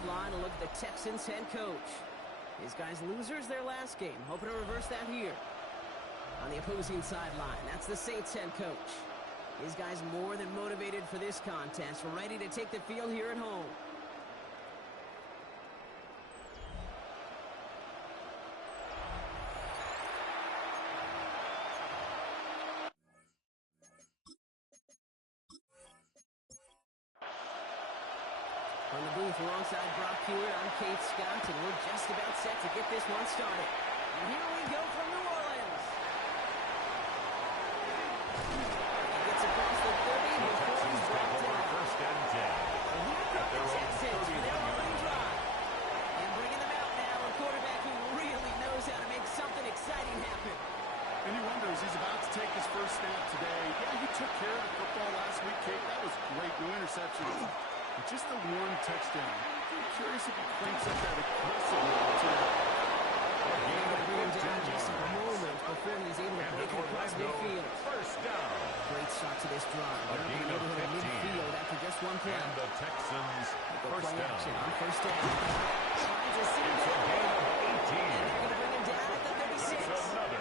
sideline, a look at the Texans head coach. His guys losers their last game, hoping to reverse that here. On the opposing sideline, that's the Saints head coach. His guys more than motivated for this contest, ready to take the field here at home. On the booth alongside Brock Hewitt, I'm Kate Scott, and we're just about set to get this one started. And here we go from New Orleans. He gets across the 30 before he's brought down. First and 10. And here come the Texans for their opening drive. And bringing them out now, a quarterback who really knows how to make something exciting happen. And he wonders, he's about to take his first snap today. Yeah, he took care of the football last week, Kate. That was great. No interceptions. Just the one touchdown. I'm curious if he cranks up that aggressive today. They're going to bring him down just a moment before he's able to break across midfield. First down. Great start to this drive. A gain of 15. Midfield after just one play. And the Texans first down. On first down. Finds a seam down. And they're going to bring him down at the 36. It's another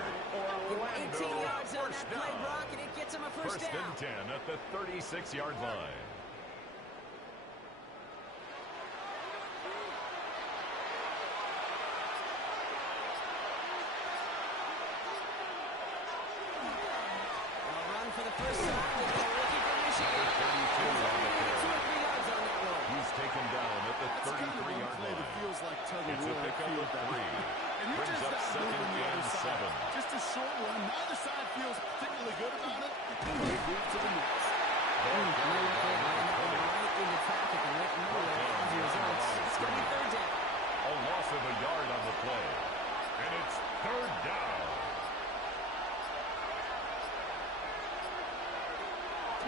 Orlando 18 yards on first that play, down. Brock, and it gets him a first down. First and 10 at the 36-yard line. For the first time, they're looking for Michigan. 32 on the play. 2 or 3 yards on that one. He's taken down at the 33-yard line. It feels like tug of It's a war. pickup of 3. And you're Brings just up not second moving the and other side. 7. Just a short one. Neither side feels particularly good about it. They move to the next. Right into traffic and went nowhere as a result. It's going to be third down. A loss of a yard on the play. And it's third down.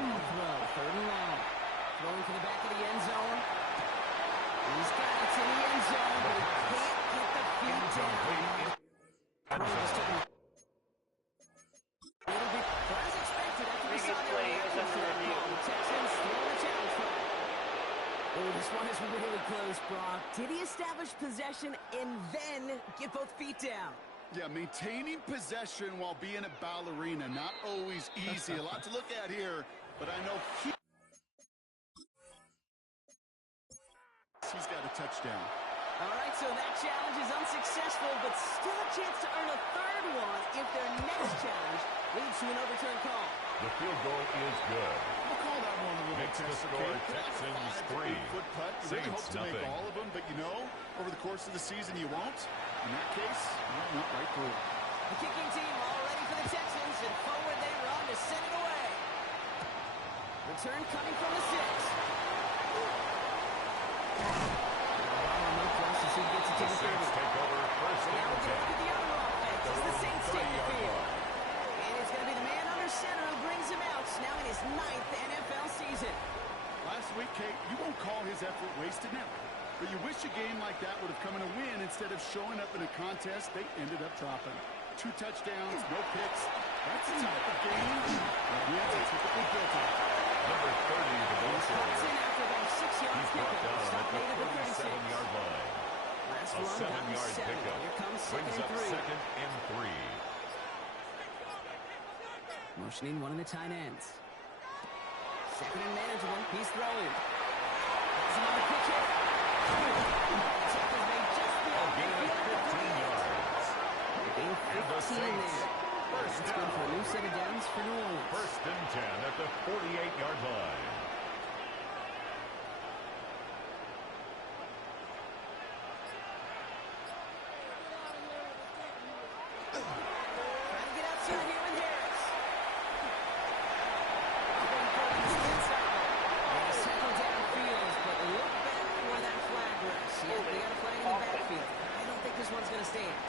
Throw, third and long. Throwing to the back of the end zone. He's got it to the end zone, but he can't get the feet down. A little bit, but as expected, after we saw their reaction to that call, the Texans throw the challenge flag. Oh, this one is really close, Brock. Did he establish possession and then get both feet down? Yeah, maintaining possession while being a ballerina, not always easy. A lot to look at here, but I know he's got a touchdown. All right, so that challenge is unsuccessful, but still a chance to earn a third one if their next challenge leads to an overturned call. The field goal is good. We'll call that one a little Makes the test, score okay? Texans 3. 5-foot putt. You really hope Saints to make nothing. all of them, but you know, over the course of the season, you won't. In that case, you went right through it. The kicking team all ready for the Texans, and forward they run to send it away. Return coming from the 6. He gets it to the 30. Take over first So now and we're going to look 10. at the other offense as the Saints take the field. And it's going to be the man under center who brings him out, now in his 9th NFL season. Last week, Kate, you won't call his effort wasted now. But you wish a game like that would have come in a win instead of showing up in a contest they ended up dropping. 2 touchdowns, no picks. That's the type of game that wins are typically built on. Number 30, the goal Cuts in after about 6 yards He's brought pickup. down Stop at the made at the 36. 37-yard line. Last A run down to 7-yard 7. pickup. Here comes Brings second up and 3. second and 3. Motioning one of the tight ends. Second and manageable. He's throwing. Has him on the quick hit. Tackles made just A beyond gain of midfield. 15 yards. Gain And the 15 Saints there. first That's good for a down. new set of downs for New Orleans. First and 10 at the 48-yard line. Trying to get outside here with Harris. And a second downfield, but look back where that flag rests. Yeah, they got a flag in the backfield. I don't think this one's going to stand.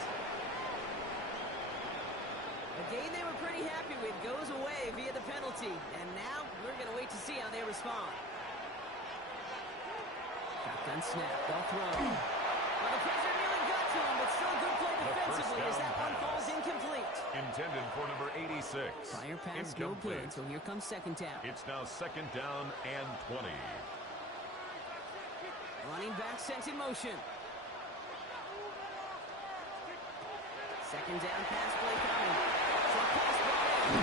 A game they were pretty happy with goes away via the penalty. And now we're going to wait to see how they respond. Shotgun snap. They'll throw. Well, the pressure nearly got to him, but still a good play defensively as that one falls incomplete. Intended for number 86. Fire pass, no good. So here comes second down. It's now second down and 20. Running back sent in motion. Second down pass play coming. Short pass ball in.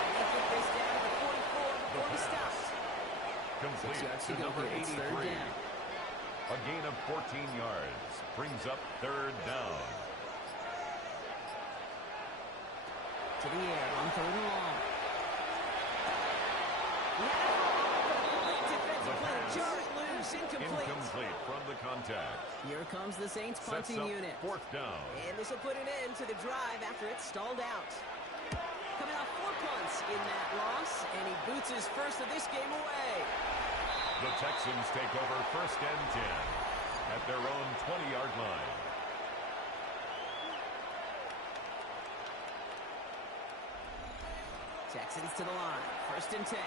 And they get this down to the 44 before he stops. Complete to number 83. A gain of 14 yards. Brings up third down. To the air on third and long. Defensive play, jarred loose, Incomplete from the contact. Here comes the Saints Sets punting up unit. fourth down. And this will put an end to the drive after it stalled out. Coming off 4 punts in that loss, and he boots his first of this game away. The Texans take over first and 10 at their own 20-yard line. Texans to the line. First and 10.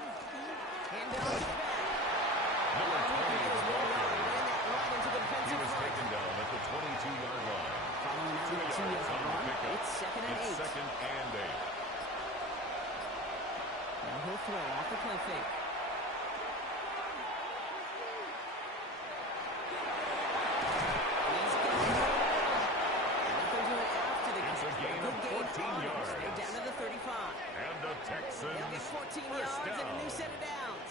Handoff to the back. Number 20 is the ball carrier. Right into the He defensive was front. taken down at the 22-yard line. Following out 2 with a yards 2-yard on the run. pickup. It's second and 8. It's second and 8. Now he'll throw off the play fake. He's got it. Nothing to it after the It's a gain of 14 yards. They're down to the 35. And the Texans They'll get 14 first yards down. and a new set of downs.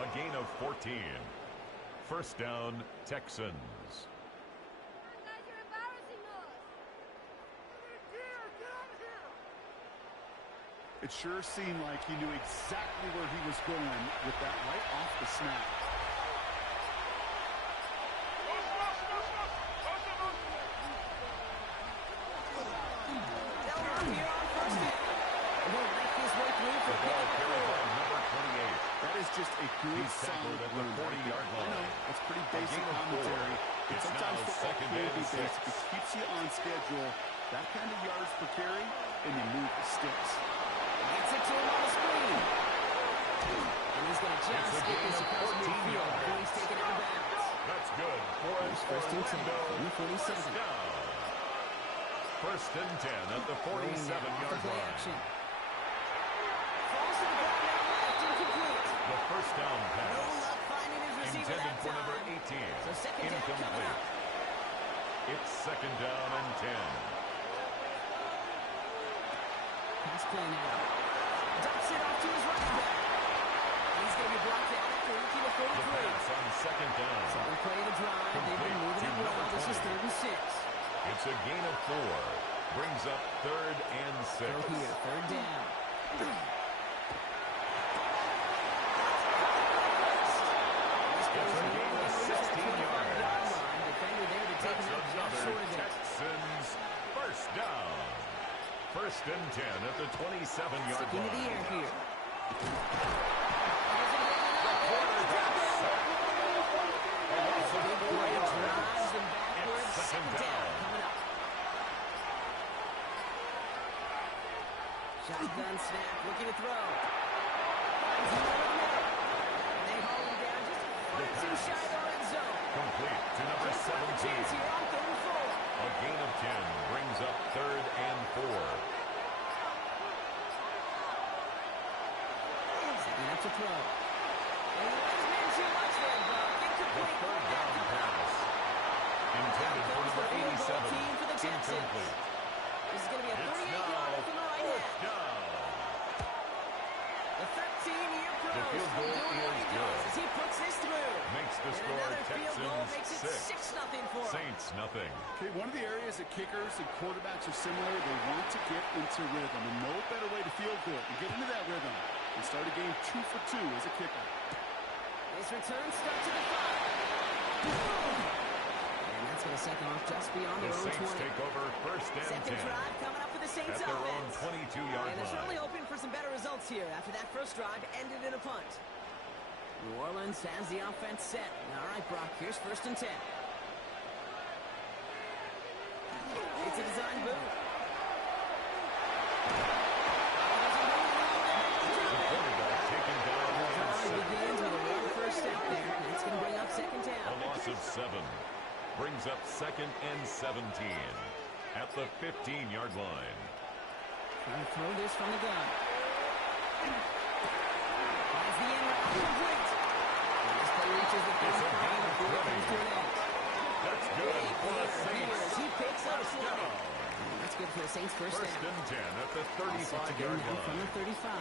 A gain of 14. First down, Texans. Guys, you're embarrassing us. It sure seemed like he knew exactly where he was going with that right off the snap. They'll run here on first down. And he'll make his way through for The ball pickup carried four. by number 28. That is just a good, He's tackled solid at the run. 40-yard I line. know, that's pretty basic gain of 4. commentary. But It's sometimes now football second can and be 6. basic. It keeps you on schedule. That kind of yards per carry, and you move the sticks. Gets it to him on the screen. And he's going to It's just a get gain this of across 14 midfield yards. before he's taken out of bounds. That's good. For First and 10 from the 47. First down. First and 10 at the 47-yard Play line. action. Falls to the ground out left, incomplete. The first down No pass. luck finding his receiver Intended that for number time. 18. So second down coming Incomplete. up. It's second down and 10. Pass play now. Dumps it off to his running back. He's going to be blocked out after reaching the The 43. pass on second down. Second play of the drive. They've been Complete moving to it well. number This is 20. third and 6. It's a gain of 4. Brings up third and 6. Throw here, third down. It's a gain of 16 yards. Defender there to take That's him out just another short of it. Texans first down. First and 10 at the 27-yard Sticking to the line. air here. Quarterback sack. A loss of 4 yards. Drives them backwards. It's second down. Coming up. Shotgun snap, looking to throw. Finds him over the middle. And they haul him down just a foot or two shy of the red zone. Complete to number Just like a 17. chance here on third and 4. A gain of 10 brings up third and 4. Setting up to throw. And he let his man too much there, Buck. The Incomplete. third down pass. Intended for number 87. Team for the Texans. Incomplete. This is going to be a It's 38-yarder from the now right fourth half. down. The 13-year pro The field goal doing what he is does good. as he puts this through. Makes the And score another field goal makes it Texans 6. 6-0 for him. Saints nothing. Okay, one of the areas that kickers and quarterbacks are similar, they want to get into rhythm. And no better way to feel good and get into that rhythm and start a game 2 for 2 as a kicker. His return starts to the 5. And that's going to set them off just beyond The their own Saints 20. take over first and Second 10 drive coming up for the Saints at their own offense. 22-yard And they're certainly line. hoping for some better results here after that first drive ended in a punt. New Orleans has the offense set. All right, Brock, here's first and 10. It's a design boot. The quarterback taken down Drive inside. begins with a run first step there. That's going to bring up second A down. loss of 7 brings up second and 17. at the 15-yard line. Trying to throw this from the gun. Finds the end route. Complete. And this play reaches the 35 before it comes to an end. That's good for the Saints. He picks up 20. That's good for the Saints first down. First and 10 at the 35-yard line. From the 35.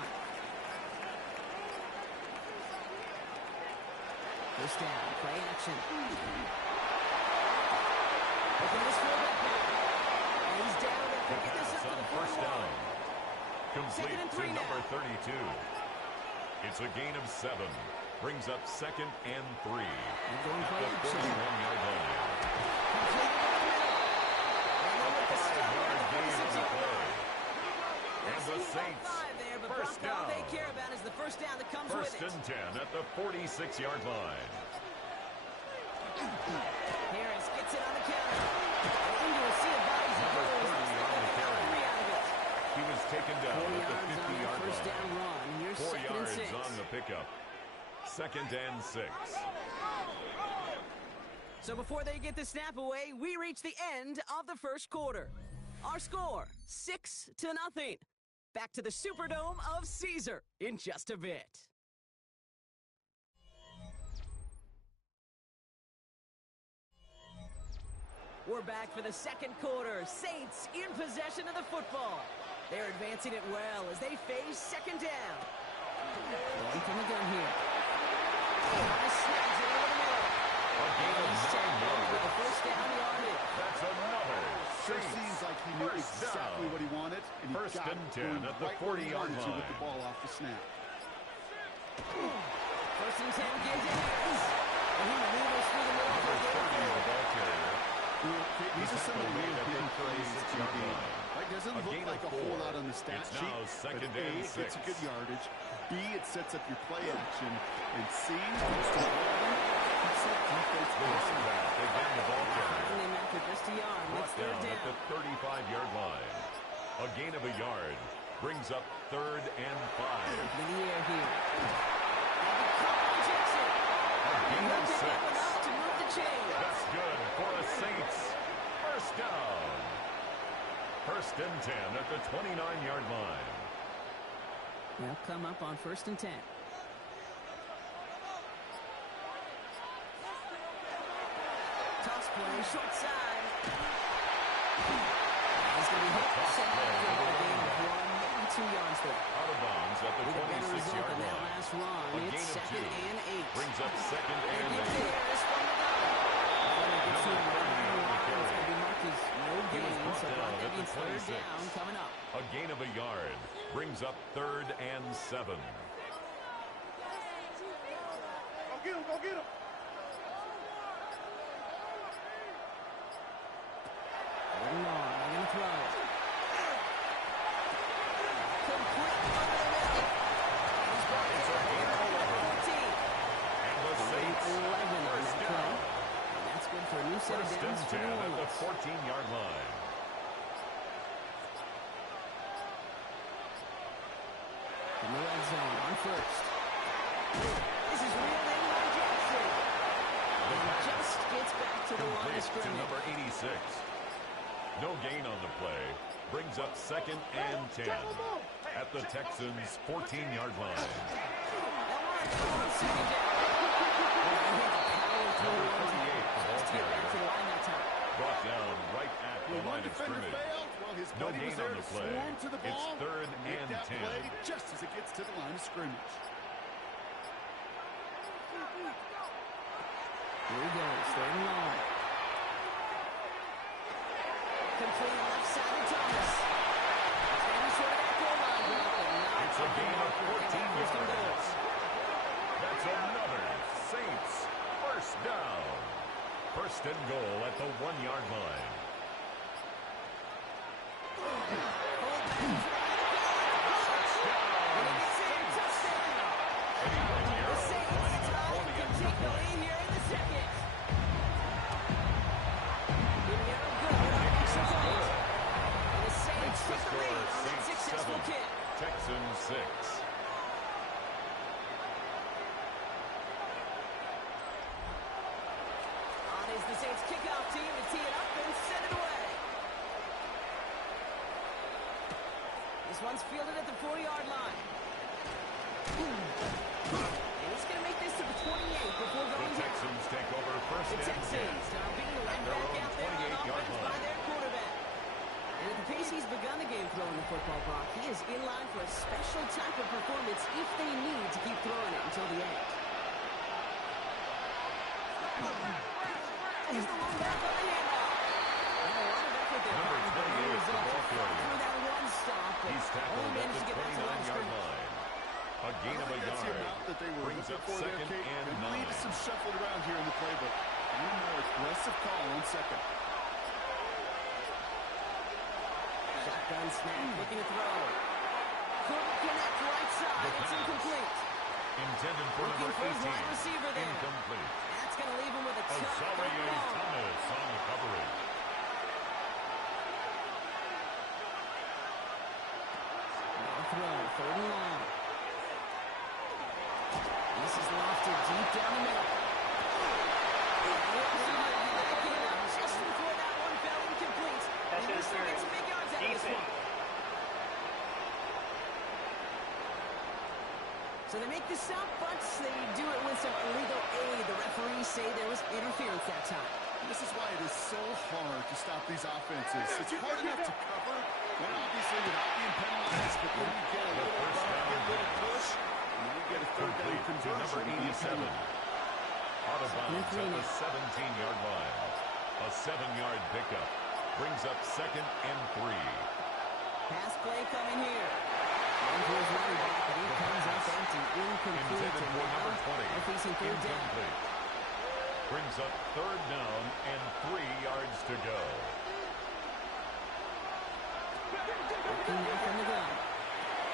First down, play action. Open this fullback now. And he's down after getting this up to the first down. Complete to number 32. It's a gain of 7. Brings up second and 3 at the 41-yard line. Complete over the middle. And then with the stop at the 46-yard line. And the Saints, there, but first down. All they care about is the first down that comes First with it. and 10 at the 46-yard line. Harris gets it on the counter. And into a sea of bodies. Number 30 on the carry. He was taken down at the 50-yard line. First down run. Here's 4 second yards and 6. on the pickup. Second and 6. So before they get the snap away, we reach the end of the first quarter. Our score, 6-0. Back to the Superdome of Caesar in just a bit. We're back for the second quarter. Saints in possession of the football. They're advancing it well as they face second down. Going from the gun here. Snags it over the middle. With the first down yardage. That's another. Sure seems like he knew exactly what he wanted, and he first got and 10 at the right 40-yard line. With the ball off the snap. First and 10 gives it Harris. And he maneuvers through the middle. Number 30, the ball carrier. These are some of the real hidden plays in the game. It doesn't look like a whole lot on the stat sheet, but A, it gets a good yardage, B, it sets up your play action, and C, just a keeps up defense. Again, the ball carrier. And they met for just a yard. Brought down at the 35-yard line. A gain of a yard brings up third and 5. In the air here. And the call rejects it. A gain of 6. To move the chain. That's good for the Saints. First down. First and 10 at the 29-yard line. They'll come up on first and 10. Toss play, short side. He's going to be hit. Set back for a gain of 1 and 2 yards there. Out of bounds at the 26-yard line. Last run, A it's gain of 2. second and 8. Brings up second and 8. Harris from the gun. It's going to be marked as no gain, so that means third down coming up. A gain of a yard brings up third and 7. Go get him, go get him. Long, I'm going to throw. Complete over the middle. He's brought it to the 14. And the Saints 11 on first that down. play. And that's good for a new set of First downs and for 10 New at the Orleans. 14-yard line. In the red zone on first. This is reeled in by Jackson. And just gets back to the line of Complete to scrimmage. number 86. No gain on the play. Brings up second and 10 at the Texans' 14-yard line. Second down. Number 38, the ball Get back to carrier. the line that time. Brought down right at the When one line of defender scrimmage. failed, well, his No buddy gain was there on to the play. swarm to the It's ball. third Make and that 10. play just as it gets to the line of scrimmage. Here he goes, third and long. Complete left side of Thomas. Standing short of that goal line, but It's a gain of 14 First and goal. yards. That's another Saints first down. First and goal at the 1-yard line. Texans 6. On is the Saints kickoff team to tee it up and set This one's fielded at the 40-yard line. And he's going to make this to the 28 before The going down. Texans take over first The and 10 Texans are being led at their back own out there on 28-yard offense by line. their quarterback. And at the pace he's begun the game throwing the football, Brock, he is in line for a special type of performance if they need to keep throwing it until the end. He's the one back on the handoff. And a lot of effort there. Number 28 is the ball carrier. Through that one stop, but He's tackled only at managed the to get back to the line of 29-yard scrimmage. line. A gain of a That's the yard. amount that they were Brings looking up for there, second Kate. and They 9. needed some shuffled around here in the playbook. And a more aggressive call on second. Shotgun snap, looking to throw. Couldn't connect right side. The It's pass. incomplete. Intended for Looking number for his 18. wide receiver there. Incomplete. That's going to leave him with a tough third Osario down. Thomas on the coverage. Now throw, third and long. This is lofted deep down the middle. Just before that one fell incomplete. That's He his still third. gets some big yards out of this Decent. one. So they make the stop, but they do it with some illegal aid. The referees say there was interference that time. This is why it is so hard to stop these offenses. It's hard enough to cover, one obviously without being penalized, but then you get a little first bump, down get a little pass. push, and then you get a third down Complete to conversion. number 87. Out of bounds at the 17-yard line. A 7-yard pickup. Brings up second and 3. Pass play coming here. And here's running back, but he comes up empty, incomplete. Intended for And number now 20. they're facing third down. Incomplete. Brings up third down and 3 yards to go. Looking now from the ground.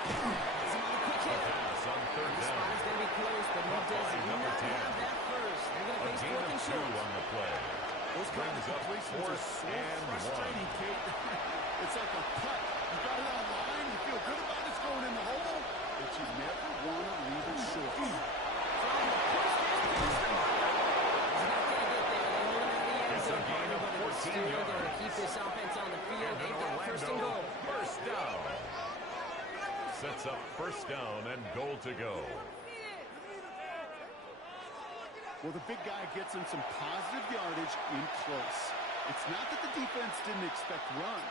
He's on a quick A hit. pass on third The spot down. is going to be close, but he Caught does by number not 10. have that first. They're going to A face gain fourth of and 2 short. on the play. Those kind of Brings up completions are fourth so and frustrating, 1. Kate. It's like a putt. You got it on line, you feel good about it's going in the hole, but you never want to leave it short. It's a gain of 14 Still yards. going to keep this offense on the field. And They've got first and Orlando goal. first down. Sets up first down and goal to go. Well, the big guy gets him some positive yardage in close. It's not that the defense didn't expect run.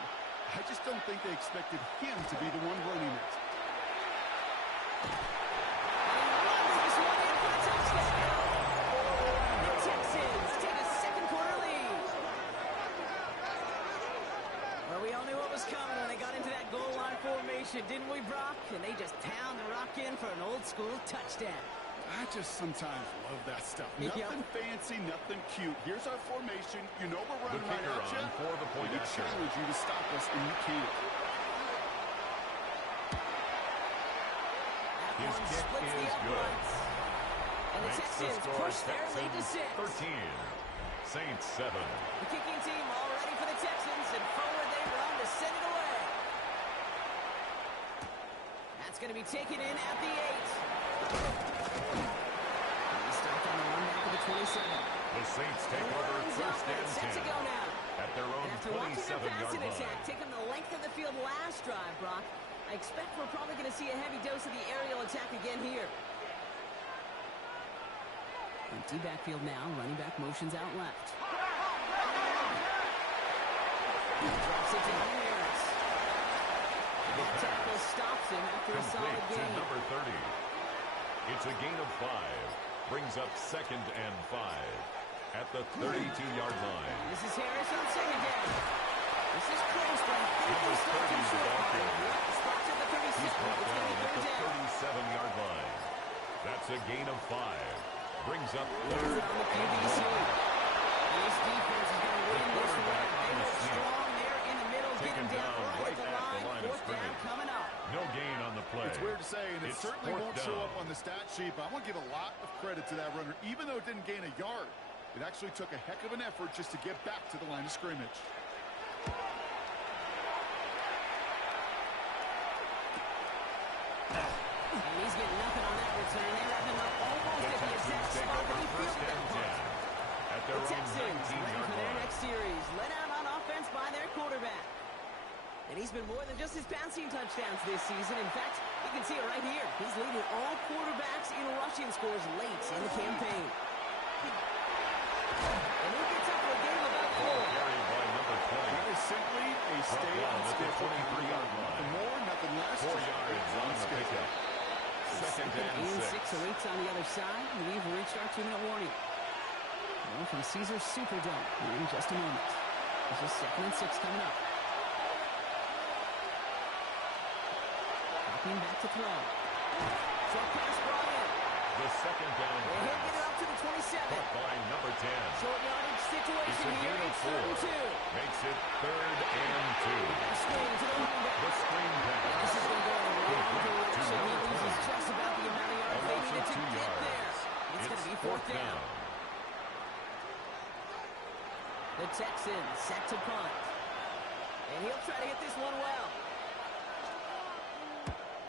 I just don't think they expected him to be the one running it. This one in for a touchdown. The Texans take a second quarter lead. Well, we all knew what was coming when they got into that goal line formation, didn't we, Brock? And they just pound the rock in for an old school touchdown. I just sometimes love that stuff. Yep. Nothing fancy, nothing cute. Here's our formation. You know we're The running right kicker at you. on for the point We after. challenge you to stop us, and you can't. That His one kick splits the is good. uprights. And the Makes the Texans score push their lead to 6. Texans 13. Saints 7. The kicking team all ready for the Texans, and forward they run to send it away. That's going to be taken in at the 8. He stopped on the run back to the 27. The Saints take over Runs first out, and set to 10 go now. at their own And after watching their 27-yard passing attack line. take them the length of the field last drive, Brock, I expect we're probably going to see a heavy dose of the aerial attack again here. Empty backfield now. Running back motions out left. Drops it down to Harris. That tackle stops him after a solid Complete to gain. number 30. It's a gain of 5. Brings up second and 5 at the 32-yard line. This is Harris on second down. This is close, but I think Number they'll stop 30 him is the short. ball carrier. Stops at the 36. He's brought It's going down to be at the third down. 37-yard line. That's a gain of 5. Brings up Here's third it on the and QBC. 1. This defense is going to win this one. quarterback They on the look sneak. strong there in the middle, Taken getting down down right at the line. of Fourth down scrimmage. coming up. No gain on the play. It's weird to say, and it It's certainly fourth won't show down. up on the stat sheet, but I want to give a lot of credit to that runner. Even though it didn't gain a yard, it actually took a heck of an effort just to get back to the line of scrimmage. And he's getting nothing on that return. They wrap him up almost The at the Texans exact take spot that over he first fielded that and punt. 10 at their The own Texans ready 19-yard for their line. next series. Led out on offense by their quarterback. And he's been more than just his passing touchdowns this season. In fact, you can see it right here. He's leading all quarterbacks in rushing scores late in the campaign. And he gets up for a game of about 4. Carried by number 20. That is simply a stay on at the schedule. 23-yard line. Nothing more, nothing less. 4 yards on the pickup. Second and 6. So 8's on the other side. We've reached our 2-minute warning. Well, from Caesars Superdome here in just a moment. This is 2nd and 6 coming up. Dropping back to throw. Short pass brought in. The second down He'll get pass. it up to the 27. Caught by number 10. Short yardage It's situation a here. gain of It's 4. 3rd and 2. Makes it 3rd and 2. Screen to the running back. The screen pass. This is going to go in the wrong direction. He number loses 20. just about the amount of yards they Loss needed of to 2 get yards. there. It's going to be 4th down. The Texans set to punt. And he'll try to hit this one well.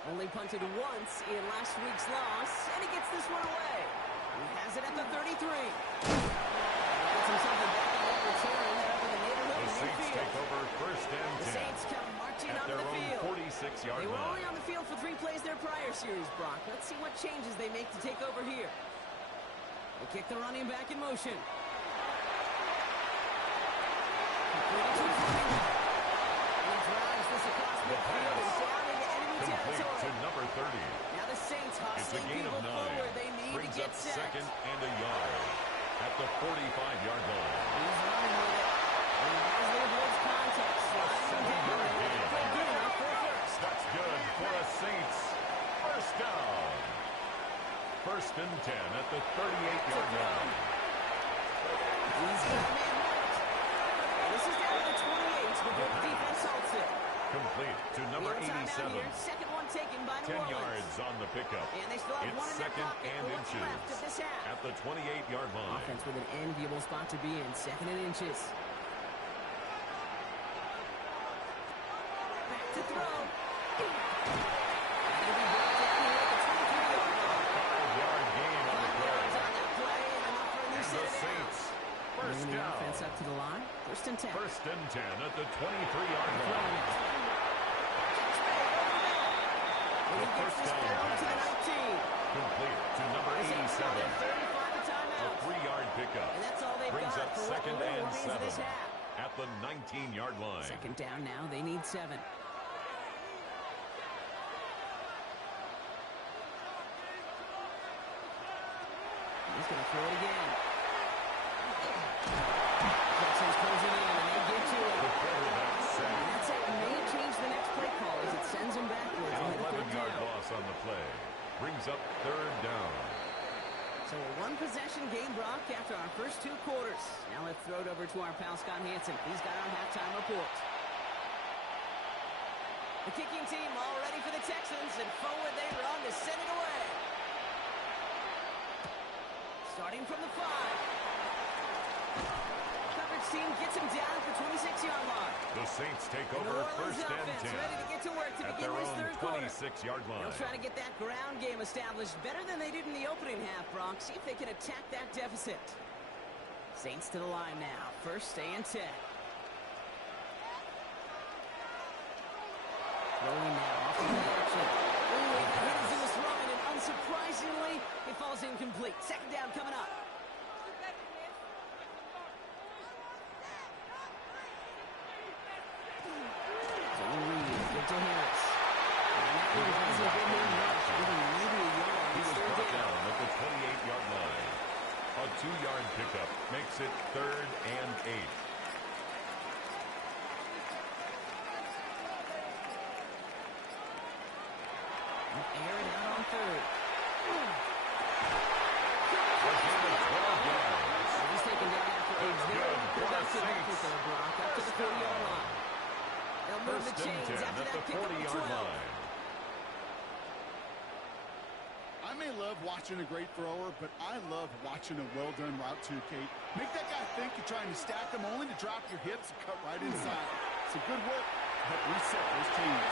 Only punted once in last week's loss, and he gets this one away. He has it at the 33. Gets himself a back on that return up in the neighborhood The of Saints midfield. take over 1st and The 10. Saints come marching At onto their the own field. 46-yard They were only line. on the field for 3 plays their prior series, Brock. Let's see what changes they make to take over here. They kick the running back in motion. Completed to his running back. And he drives this across midfield and down into enemy Complete to territory. number 30. Now the Saints It's a hustling gain people of 9. forward. They need Brings to get up set. 2nd and a yard. At the 45-yard line. He's running with it. And as they avoid contact, sliding down. 7-yard gain. Play good enough for a first. That's good for a Saints. 1st down. 1st and 10 at the 38-yard line. He's got a man marked. And this is down to the 28. The good defense holds it. Complete to number We have a timeout 87. here. Second one taken by New 10 Orleans. yards on the pickup. And they still have It's one in their 2nd pocket. and What's inches. left of this half? At the 28-yard line. Offense with an enviable spot to be in. 2nd and inches. Back to throw. And he'll be brought down here at the 23-yard line. 5-yard gain on the 5 play. yards on that play and enough for a new And set the of downs. Saints. 1st Bringing the down. offense up to the line. 1st and 10. 1st and 10 at the 23-yard line. And he gets this First down down to the pass. 19. Complete to number The Saints call 87. their 35 A timeout. 3-yard pickup. And that's all they've Brings got up for what 2nd little and remains of 7 this half. at the 19-yard line. 2nd down now. They need 7. He's going to throw it again. Jackson's closing in, and they get to it. The quarterback set. And that's it. May change the next play call as it sends him backwards. An on the 11-yard 3rd down. loss on the play. Brings up 3rd down. So a one-possession game, Brock, after our first 2 quarters. Now let's throw it over to our pal Scott Hansen. He's got our halftime report. The kicking team all ready for the Texans, and forward they run to send it away. Starting from the 5. Coverage team gets him down at the 26-yard line. The Saints take And New over Orleans 1st and offense 10 ready to get to work to at begin their this own 3rd quarter. 26-yard line. They'll try to get that ground game established better than they did in the opening half, Brock. See if they can attack that deficit. Saints to the line now. 1st and 10. Rolling now off the action. Ooh, that hit as he was throwing, and unsurprisingly, it falls incomplete. 2nd down coming up. Zone read. Good to Harris. And that one doesn't get him much. Even maybe a yard. He was 3rd brought down. down at the 28-yard line. A 2-yard pickup makes it 3rd and 8. Air it out on 3rd. A gain of 12 yards. He's taken down after That's a good for the productive effort Saints. there, Brock, up to the 40-yard line. They'll move the 1st and chains 10 after at that the pickup of 40-yard 12. line. I may love watching a great thrower, but I love watching a well-done route too, Kate. Make that guy think you're trying to stack them only to drop your hips and cut right inside. Some good work to help reset those teams.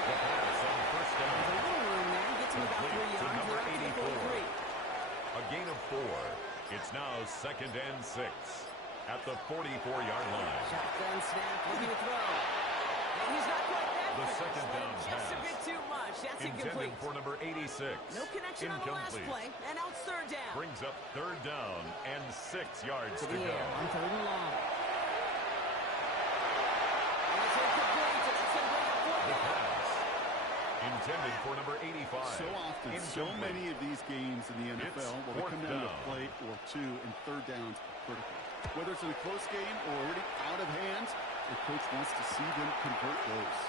The pass on 1st down. There's a little room there. Gets him about 3 Complete to yards. number They're up to the 84. 43. A gain of 4. It's now 2nd and 6 at the 44-yard line. Shotgun snap. Looking to throw. incomplete. For number 86. No connection on the last play, and now it's third down. Brings up third down and 6 yards to go. On third and long. And it's incomplete, and that's going to bring up fourth down. Intended for number 85. So often, so many of these games in the NFL will come down to a play or two, and third downs are critical. Whether it's in a close game or already out of hands, the coach wants to see them convert those.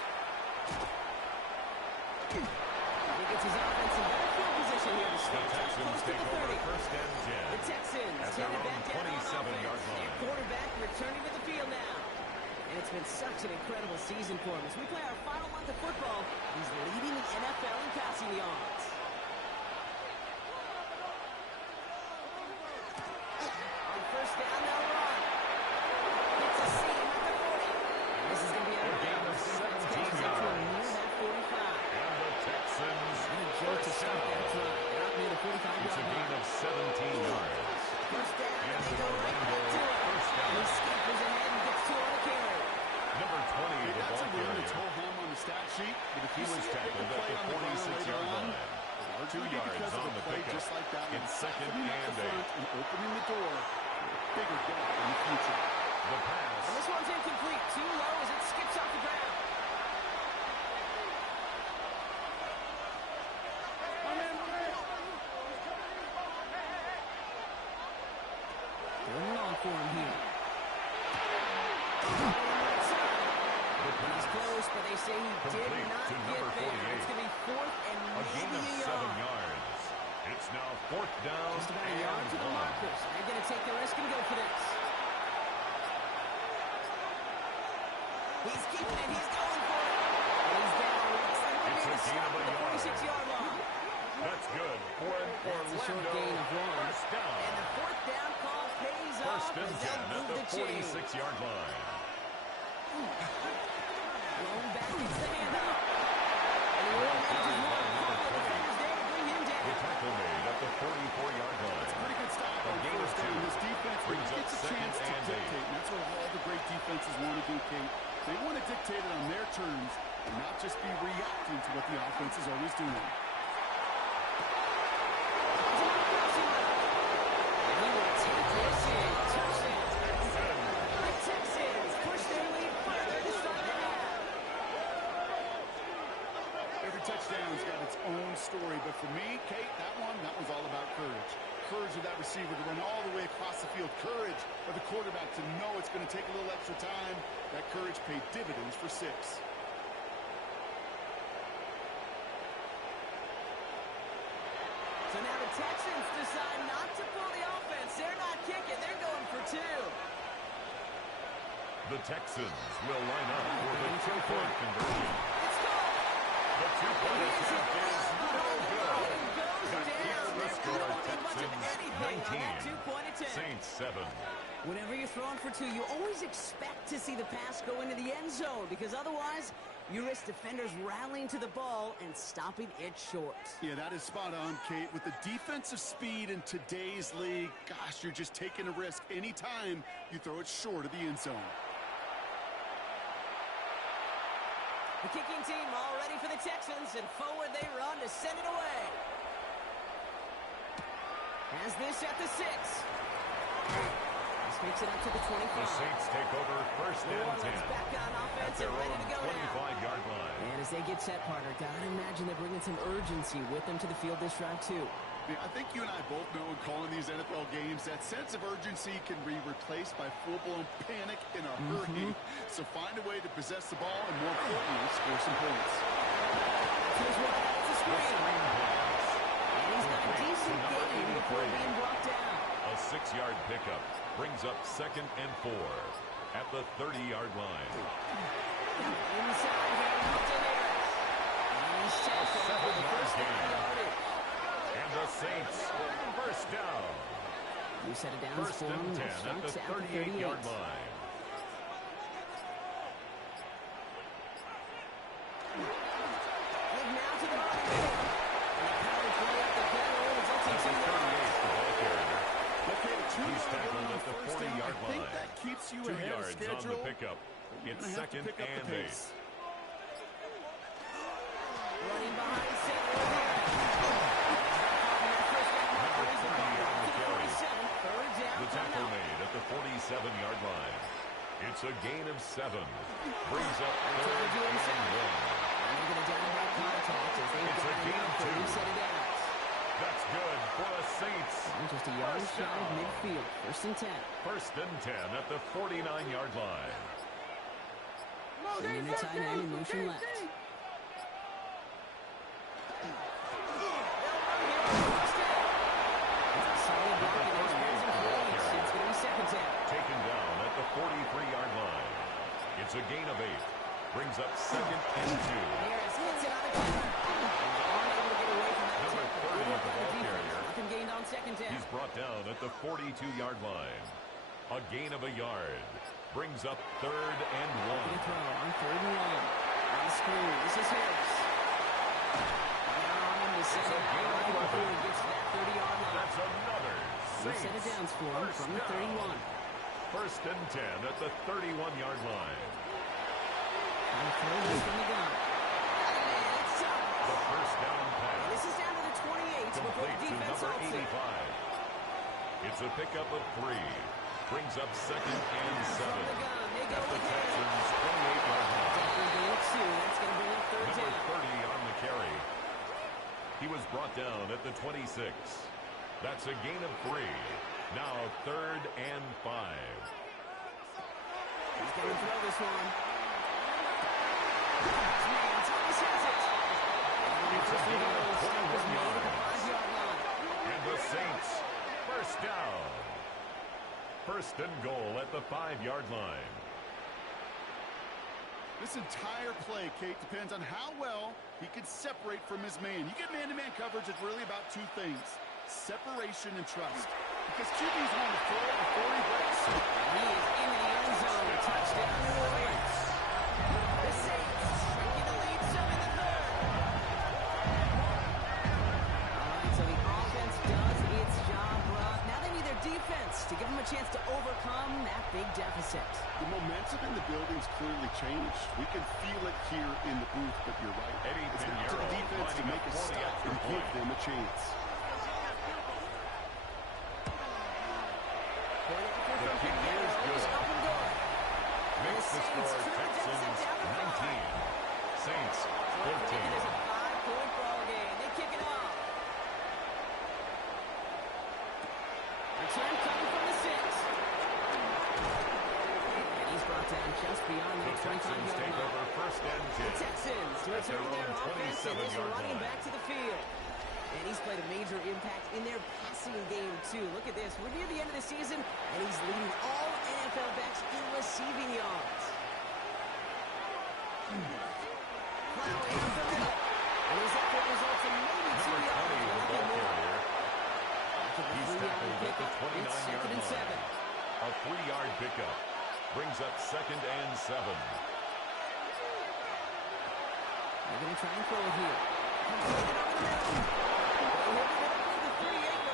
He gets his offense in better field position here to stay close to the 30. First and 10. The Texans headed back down on offense. Their quarterback returning to the field now. And it's been such an incredible season for him. As we play our final month of football, he's leading the NFL in passing yards. On first down, they'll run. Hits a seam at the 40. And this is going to be a gain of 17 yards. Near that 45. And the Texans What a jolt to start that drive. They're out near the 45-yard It's a gain line. of 17 yards. First down, and they go right back to it. And he scampers ahead and gets 2 on the carry. Number 20, the That's ball a win carrier. to tow home on the stat sheet, but if He you was see a tackled big at play the on the ground 46-yard later on, line. largely 2 yards because of on a the play pickup. just like that one, It's second opening up and the front 8. and opening the door for a bigger gap in the future. The pass. And this one's incomplete. Too low as it skips off the ground. Third and long for him here. He's close, but they say he did Complete not to get number there. 48. It's going to be fourth and A gain maybe of a 7 yard. yards. It's now fourth down Just about a yard to the and 1. markers. They're going to take the risk and go for this. He's keeping it. He's going for it. And he's down. Looks like we're It's going a to gain stop of a at the yard. 46-yard line. That's good for That's a short gain of 1. First down. And the fourth down call pays off First and as 10 they'll at move the the chains. 46-yard line. Thrown back into the handoff. And the Royal manages one. Call the defenders there to bring him The down. tackle made at the 44-yard line. Pretty good stop A on gain of first down. 2. This defense Brings up gets a second chance to and 8. dictate, and that's what all the great defenses want to do, Kate. They want to dictate it on their terms and not just be reacting to what the offense is always doing. And he will take this in. Touchdown. The Texans push their lead further to start the half. Every touchdown's got its own story, but for me, Kate, that was all about courage. Courage of that receiver to run all the way across the field. Courage of the quarterback to know it's going to take a little extra time. That courage paid dividends for 6. So now the Texans decide not to pull the offense. They're not kicking. They're going for 2. The Texans will line up for the 2-point conversion. It's gone. The 2-point He is attempt hit. is no good. It goes That down. keeps the There's score. not much of Texans anything on that 19. 2-point attempt. Saints 7. Whenever you're throwing for 2, you always expect to see the pass go into the end zone because otherwise you risk defenders rallying to the ball and stopping it short. Yeah, that is spot on, Kate. With the defensive speed in today's league, gosh, you're just taking a risk anytime you throw it short of the end zone. The kicking team all ready for the Texans, and forward they run to send it away. Has this at the 6. This makes it up to the 25. The Saints take over first New and Orleans 10 back on at offense their and ready own to go now. 25-yard line. And as they get set, partner, gotta imagine they're bringing some urgency with them to the field this drive, too. Yeah, I think you and I both know in calling these NFL games that sense of urgency can be replaced by full-blown panic in a hurry. So find a way to possess the ball and, more importantly, score some points. Here's what that's a screen. And he's got a decent gain before being brought down. A 6-yard pickup brings up second and 4 at the 30-yard line. Inside here, Milton Harris. And he's tackled for the first down yardage. And the Saints first down. You set it down First for him. and 10 at the 38-yard line. Look now to the body. And a power play up the middle, resulting in 2 yards. Okay, He's tackled at the 40-yard I think line. that keeps you 2 ahead of yards on schedule. the pickup. It's Gonna have to second pick up the and 8. pace. Running behind Sentinels here. Number 3 on the carry. 47, third down. The tackle made at the 47-yard line. It's a gain of 7. Brings up third and 1. And they're going to down that contact as they've It's a got gain of enough to 2. reset it out. That's good for the Saints. And just a yard First shy of down. midfield. First and 10. First and 10 at the 49-yard line. Sending the tight end in motion left. Solid block and there's Benson Phillips. It's going to be second down. Taken down at the 43-yard line. It's a gain of 8. Brings up second and 2. Harris hits it on the cover. Unable to get away from that Number tackle. 30 of the ball Defense. carrier. Nothing gained on second down. He's brought down at the 42-yard line. A gain of a yard. Brings up third and 1. Good throw on third and 1. On the screen. This is Harris. Down to send it out right before he gets to that 30-yard line. That's another We'll set it downs for him from the 31. First and 10 at the 31-yard line. On throw this from the gun. And it's up. The first down pass. This is down to the 28 before Complete the to defense number halts it. 85. It's a pickup of 3. Brings up second and 7. From the gun, they go At the with Harris. Texans' 28-yard line. Down to gain of 2. That's going to bring up third Number down. 30 on the carry. He was brought down at the 26. That's a gain of 3. Now third and 5. He's going to throw this one. Man, Thomas has it. It's a gain of 21 Made at the yards. 5-yard line. And the Saints, first down. First and goal at the 5-yard line. This entire play, Kate, depends on how well he can separate from his man. You get man-to-man coverage, it's really about 2 things: separation and trust. Because QB's want to throw before he breaks. He is into the end zone. Touchdown, New Orleans. The Saints taking the lead some in the third. All right, so the offense does its job, Brock. Now they need their defense to give them a chance to overcome that big deficit. The momentum in the building's clearly changed. We can feel it here in the booth, but you're right. Eddie It's up to the Pinheiro defense to lining make up a for the stop extra and give point. them a chance. The kick is good. Up and going. Makes the Saints score turn the deficit Texans down to 19. Saints And it's 14. a 5-point ball game. They kick it off. Return coming from the 6. And he's brought down just beyond The that Texans 25-yard take line. over first and The 10. Texans to At their return their own offense and is 27-yard running line. back to the field. And he's played a major impact in their passing game, too. Look at this. We're near the end of the season, and he's leading all NFL backs in receiving yards. Plowing up the middle. And his effort results in maybe 2 Number 20 yards. of the but ball nothing more. carrier. After the He's 3-yard tackled at the pickup, it's 29-yard second and line. 7. A 3-yard pickup. Brings up second and 7. They're going to try and throw it here. Over the middle.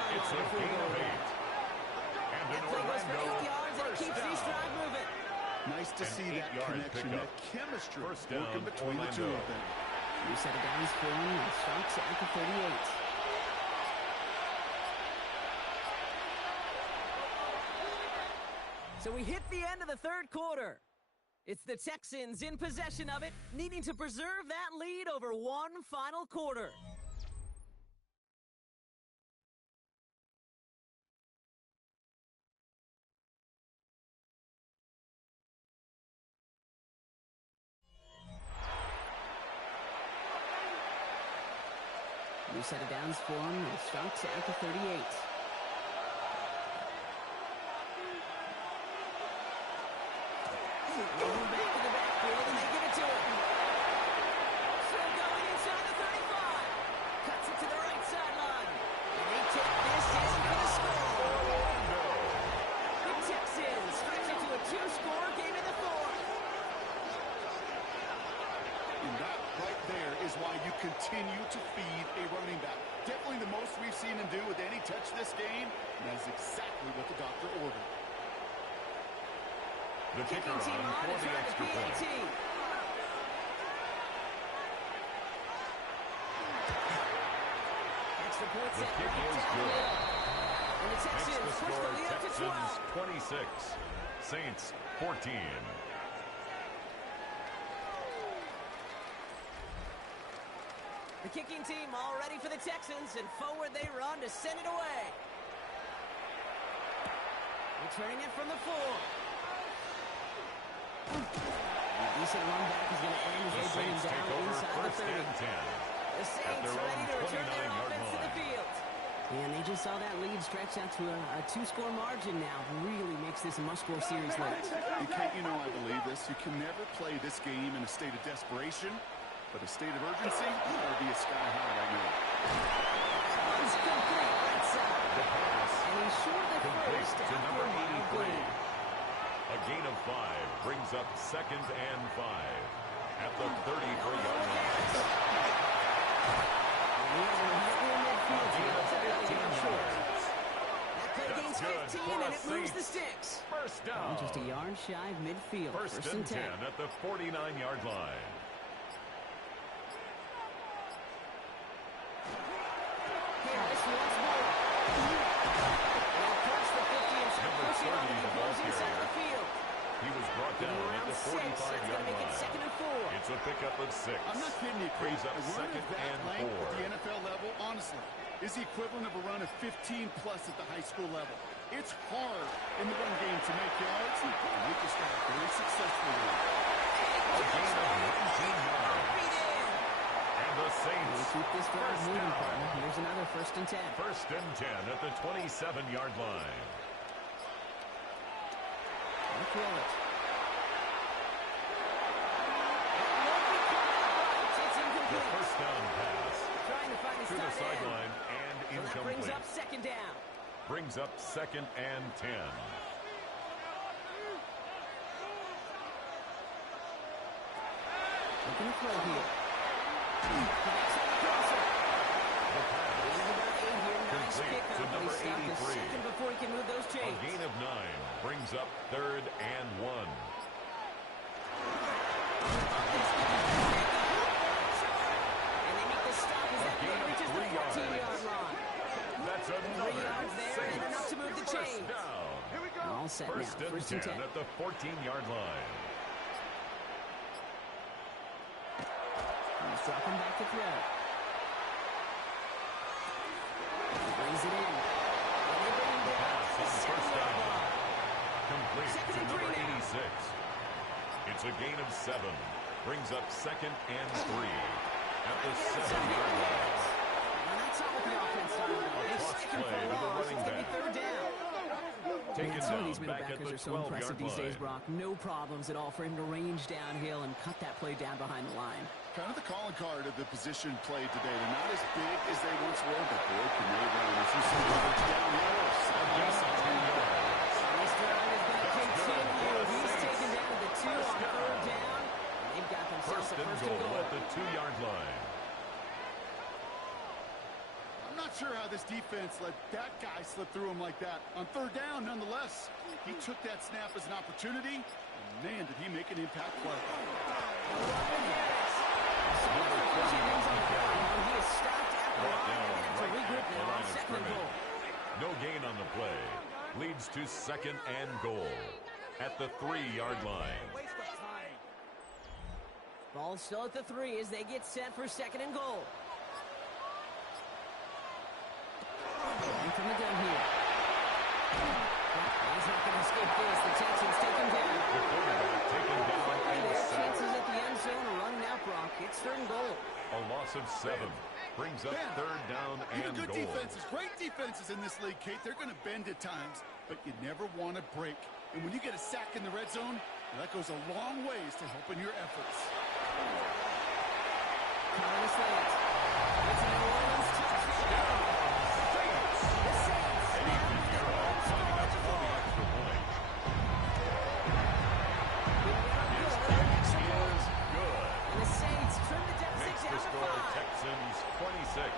It's a gain of 8. And That an play goes for 8 Orlando yards, and it first keeps these down. drive moving. Nice to An see that 8-yard connection, pickup. that chemistry First down, working between the 2 Orlando. of them. You set it down for him, and Sharks at the 38. So we hit the end of the third quarter. It's the Texans in possession of it, needing to preserve that lead over one final quarter. You set it down for him, and Sharks at the 38. Moving back to the backfield, and they give it to him. Still going inside the 35. Cuts it to the right sideline. And they take this in for the score. The Texans stretch it to a 2-score game in the fourth. And that right there is why you continue to feed a running back. Definitely the most we've seen him do with any touch this game, and that's exactly what the doctor ordered. The kicker Kicking team on on for to the try the extra PAT. point. point The set kick right is down good. middle. And the Makes Texans the push the score lead up to Texans 12. 26, Saints 14. The kicking team all ready for the Texans, and forward they run to send it away. Returning it from the 4. A decent run back is going to end as The they bring him Saints take down over inside the first 30. and 10. The Saints their ready own to return their 29-yard offense to the line. field. And they just saw that lead stretch out to a 2-score margin now. Really makes this a must-score series late. Kate, you know I believe this. You can never play this game in a state of desperation, but a state of urgency ought to be a sky high right now. It's complete right side. The pass And he's short the complete first to after number a mile 83. gain. A gain of 5 brings up second and 5 at the 33-yard line. And he has a hit near midfield. He gets everything up short. That play That's gains good 15, for and a it moves the Saints. sticks. First down. Just a yard shy of midfield. First and 10 at the 49-yard line. Harris once more. And across the 50 and start Number pushing on 30, the the ball opposing side of the field. He was brought Getting down at around the 6. That's going 45-yard to make it line. second and 4. It's a pickup of 6. I'm not kidding you, Kate. Brings up A run second of that and length 4. at the NFL level, honestly, is the equivalent of a run of 15-plus at the high school level. It's hard in the run game to make yards, and they just got it very successfully. A gain of 19 yards. Beat in. And the They Saints keep this drive first moving, down. partner. Here's another first and 10. First and 10 at the 27-yard line. They'll throw it. It's The incomplete. first down pass Trying to find his to the tight end. sideline and So that brings incomplete. up second down. Brings up second and 10. Looking to throw here. Connects on the crosser. The pass, He's about 8 here. Nice Complete pick to up, but number he's stopped a 83. second before he can move those a chains. gain of 9 brings up third and 1. And they make the stop as that gain play of reaches the 3 yards. 14-yard line. That's 3 another yards there and enough to move the Saints chains. first down. All set First now. and First and 10 10. at the 14-yard line. He's dropping back to throw. He brings it in. And they bring him The down pass to the on first 7-yard down. line. Complete Second to and number 3 now. 86. It's a gain of 7. Brings up second and 3 at the 7-yard line. And that's not what the offense started with. They Toss strike him play for to the loss. running It's going to be back. third down. Taken Man, some of down these middle back at backers the are so impressive 12-yard these days, line. Brock. No problems at all for him to range downhill and cut that play down behind the line. Kind of the calling card of the position played today. They're not as big as they once were, but boy, can they run. As you see, downhill, Just 2 yards. This drive is going to That's good for continue. the He's Saints. taken down to the 2 First on down. third down. And they've got themselves First a and first and goal goal. at the 2-yard line. I'm not sure how this defense let that guy slip through him like that. On third down, nonetheless, he took that snap as an opportunity, and man, did he make an impact play. He is stopped at the Brought line down and had to right regroup at the now on line of second and scrimmage. goal. No gain on the play. Leads to second and goal at the 3-yard line. Ball still at the 3 as they get set for second and goal. And from the gun here. He's not going to escape this. The Texans take him down. The quarterback taken down Finally, and their sacked. chances at the end zone are running out, Brock. It's third and goal. A loss of 7 brings up Ben, third down Even and good goal. defenses, great defenses in this league, Kate, they're going to bend at times, but you never want to break. And when you get a sack in the red zone, that goes a long ways to helping your efforts. Calling a slant. It's a New Orleans touchdown. The Saints now with the ball Lining up for the extra point. His kick is good. And the Saints trim the deficit Makes down the to score 5. Texans 26,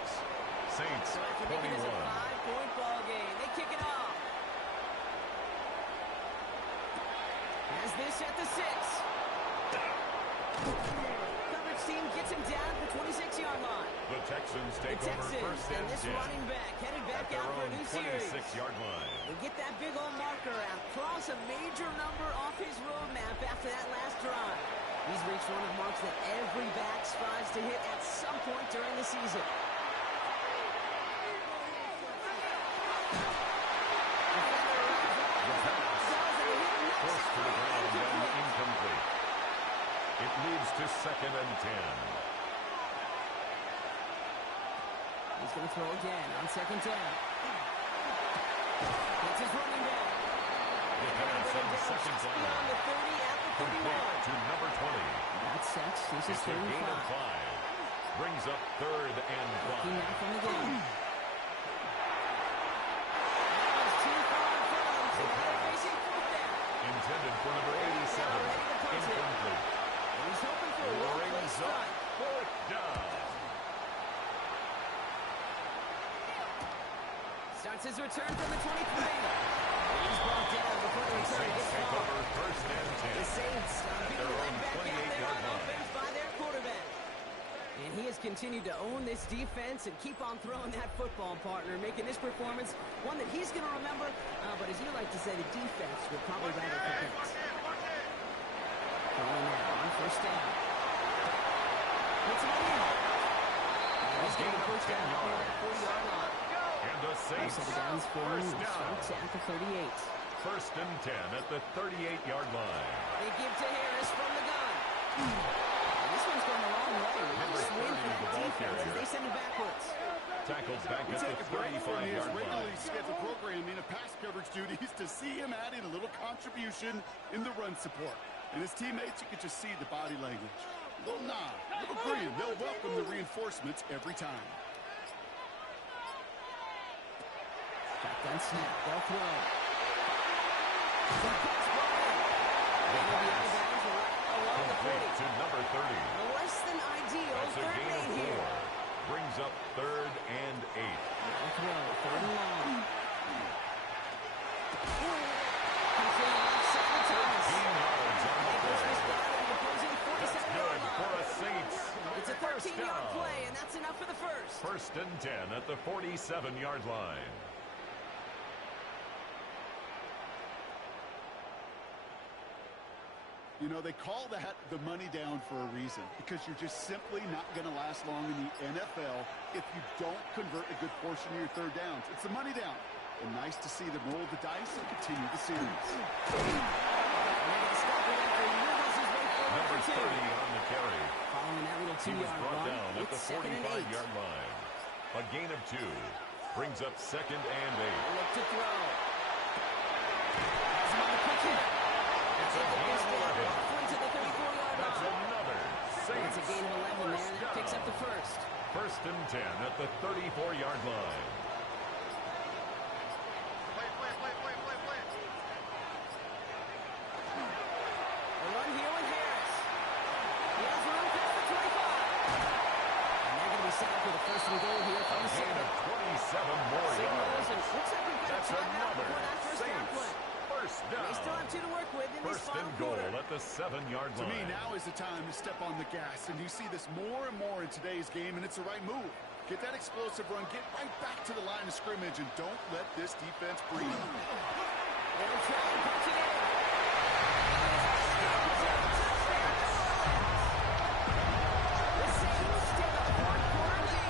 Saints So after making this a 21. 5-point ball game, they kick it off. As this at the 6. Cover 2 coach team gets him down to the 26-yard line. The Texans take The over Texans first and and this 10 running back headed back at their out for a own new series. 26-yard line. They get that big old marker out, cross a major number off his roadmap after that last drive. He's reached one of marks that every back strives to hit at some point during the season. Forced to the ground and incomplete. It leads to second and 10. He's going to throw again on second down. That's his running back. The pass on second down. Beyond the 30 at the 31. Complete to number 20. That's six. This is It's a gain of 5. Brings up third and 5. Looking out from the game. Intended for number 87. Incomplete. He's hoping for a Rings up. Fourth down. Starts his return from the 23. He's brought down before the return Saints gets take far. over first and 10. The Saints being their led own back out there 28-yard on line. offense by their quarterback. And he has continued to own this defense and keep on throwing that football, partner, making this performance one that he's going to remember. But as you like to say, the defense would probably rather forget. Going now on first down. Puts him in. He's getting a first down on that 40-yard line. And the Saints So the down's for first down. starts at the 38. First and 10 at the 38-yard line. They give to Harris from the gun. This one's going the wrong way. Number Nice win 30 for is the that ball defense as carrier. they send it backwards. Tackled back We at take the a break from his 35-yard regularly line. scheduled programming of pass coverage duties to see him add in a little contribution in the run support. And his teammates, you could just see the body language. A little nod, a little grin. They'll welcome the reinforcements every time. Shotgun snap. They'll throw. The pass ball in. They will be out of bounds along the 40. Complete to number 30. Less than ideal. That's a Third gain and of 4. 8 here. Brings up third and 8. They'll throw. Third and long. Complete off second Thomas. 15 yards on the They push play. this down to the opposing That's 47-yard good for line. a Saints. It's a First 13-yard down. play, and that's enough for the first. First and 10 at the 47-yard line. You know, they call that the money down for a reason, because you're just simply not going to last long in the NFL if you don't convert a good portion of your third downs. It's the money down. And nice to see them roll the dice and continue the series. Number 30 on the carry. Following that little He was 2-yard brought run, down at the it's 2nd and 8. 45-yard line. A gain of 2. Brings up second and 8. Look to throw. Has him on the quick hit. It's a gain of 11. Roughly to the 34-yard That's line. another Saints. It's a gain of 11 there. That picks up the first. First and 10 at the 34-yard line. A run here with Harris. He has room past the 25. And they're going to be set up with a first and goal here from the Gain 7. of 27 more Signals, yards. and looks like we've got a That's timeout another before that first down Saints. play. First They still down. have 2 to work with in this First final and goal quarter. at the 7-yard To line. me, now is the time to step on the gas, and you see this more and more in today's game, and it's the right move. Get that explosive run, get right back to the line of scrimmage, and don't let this defense breathe. They'll try and punch it in. The Saints take a fourth-quarter lead.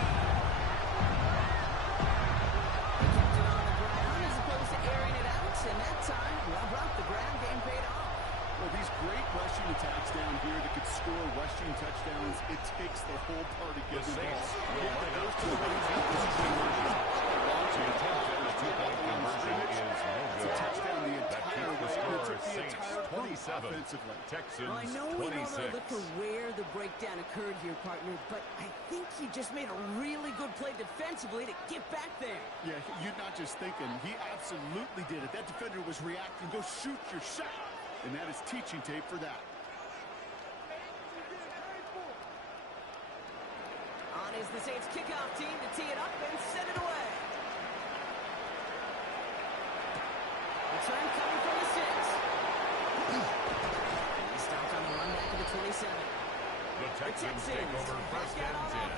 They kept it on the ground as opposed to airing it out, and that time, rub up, the ground game paid off. Well, these great rushing attacks down here that could score rushing touchdowns, it takes the whole party to get The the ball. Saints will Yeah, line it goes up to the for running the back. The attempt at a two-point conversion is no It's a good. touchdown the That entire keeps the way, and score it took the Saints entire group 27, offensively. Texans Well, I know we don't know 26. look for where the breakdown occurred here, partner, but I think he just made a really good play defensively to get back there. Yeah, you're not just thinking. He absolutely did it. That defender was reacting. Go shoot your shot. And that is teaching tape for that. On is the Saints kickoff team to tee it up and send it away. Return coming from the 6. He stopped on the run back to the 27. The Texans take over first and 10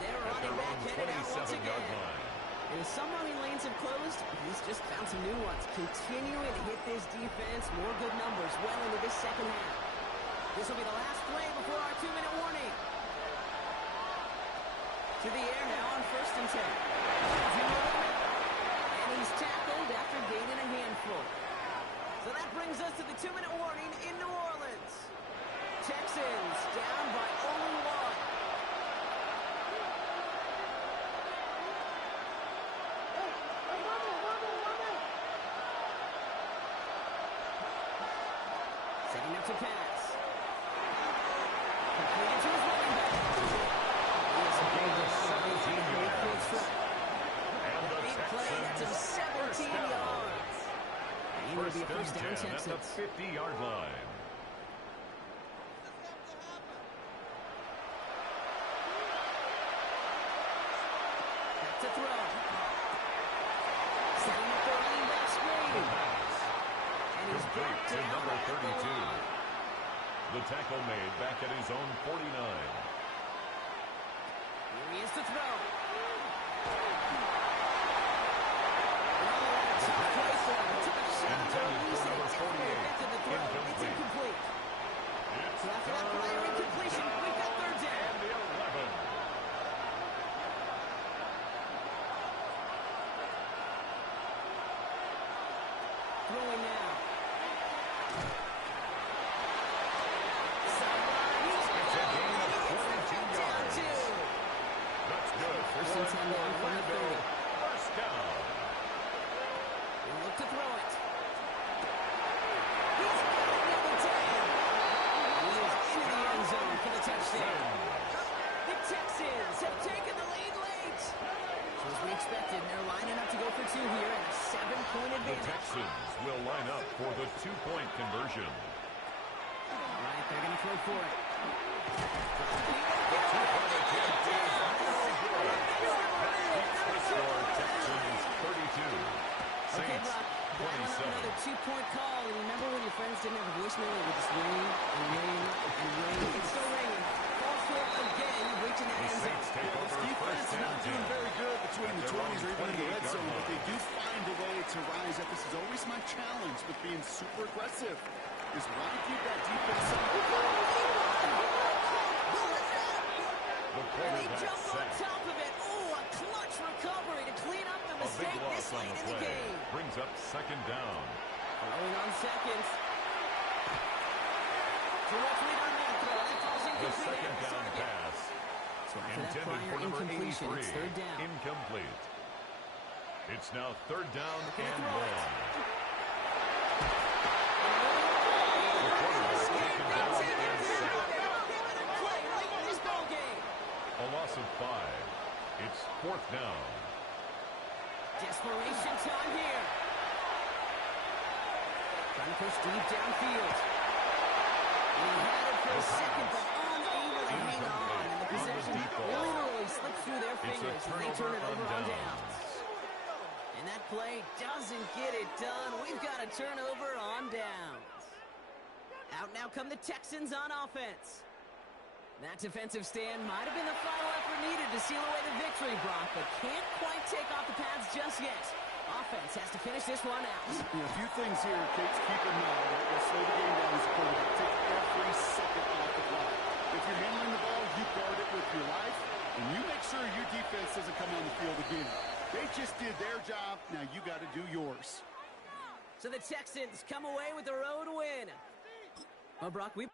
They're at their running back, own headed out once 27-yard again. line. And some running lanes have closed, he's just found some new ones. Continuing to hit this defense, more good numbers well into this second half. This will be the last play before our 2-minute warning. To the air now on first and 10. And he's tackled after gaining a handful. So that brings us to the 2-minute warning in New Orleans. Texans down by only one. Setting up to pass. Completed to his running back. And the Big play, that's him Texans 17 yards. And it'll be a first down, at the Texans. 50-yard line. Back to throw. Setting up the running back screen. And he's brought To down number at the 32. line. The tackle made back at his own 49. Here he is to throw. Intended for number 48. It's incomplete. It's So after that prior incompletion, we've got third down. and the 11. Throwing now. It's a gain of 22 yards. That's good. First and 10 down from the 30. First down. He'll look to throw it. He's got it in the 10. He is into the end zone for the touchdown. The Texans have taken the lead late. So as we expected, they're lining up to go for two here and a 7-point The advantage. Texans will line up for the 2-point conversion. All right, they're going to throw for it. The 2-point attempt is no good. That keeps the score Texans 32. Okay, Saints Brock, battling up 27. another 2-point call. And remember when your friends didn't have a voicemail? It would just ring and ring and ring. It's still ringing. Falls for it again, reaching that The end Saints zone. take over This defense first is and not doing 10. very good between the At their 20s or own even in the red 28-yard zone, but line. they do find a way to rise up. This is always my challenge with being super aggressive, is why keep that defense on the ball. The And they quarterback jump on sacked. top of it. Oh, a clutch recovery to clean up the A big mistake loss this on late the in the play. game. Brings up second down. Throwing on seconds. So what's we done that throw? That falls The incomplete. second Aaron down Sargent. pass. So after that Intended prior for number incompletion, 83. it's third down. Incomplete. It's now third down Looking to and throw it. long. The quarterback taken down and sacked. Play late in this ballgame. A loss of 5. It's fourth down. Desperation time here. Trying to push deep downfield. And he had it for a second, but unable to hang on. And the possession literally slips through their It's a fingers as they turn it turnover over on on downs. downs. And that play doesn't get it done. We've got a turnover on downs. Out now come the Texans on offense. That defensive stand might have been the final effort needed to seal away the victory, Brock, but can't quite take off the pads just yet. Offense has to finish this one out. A few things here, Kate, to keep in mind. We'll slow the game down as a quarterback. Take every second off the clock. If you're handling the ball, you guard it with your life, and you make sure your defense doesn't come on the field again. They just did their job. Now you got to do yours. So the Texans come away with the road win. Well, Brock, we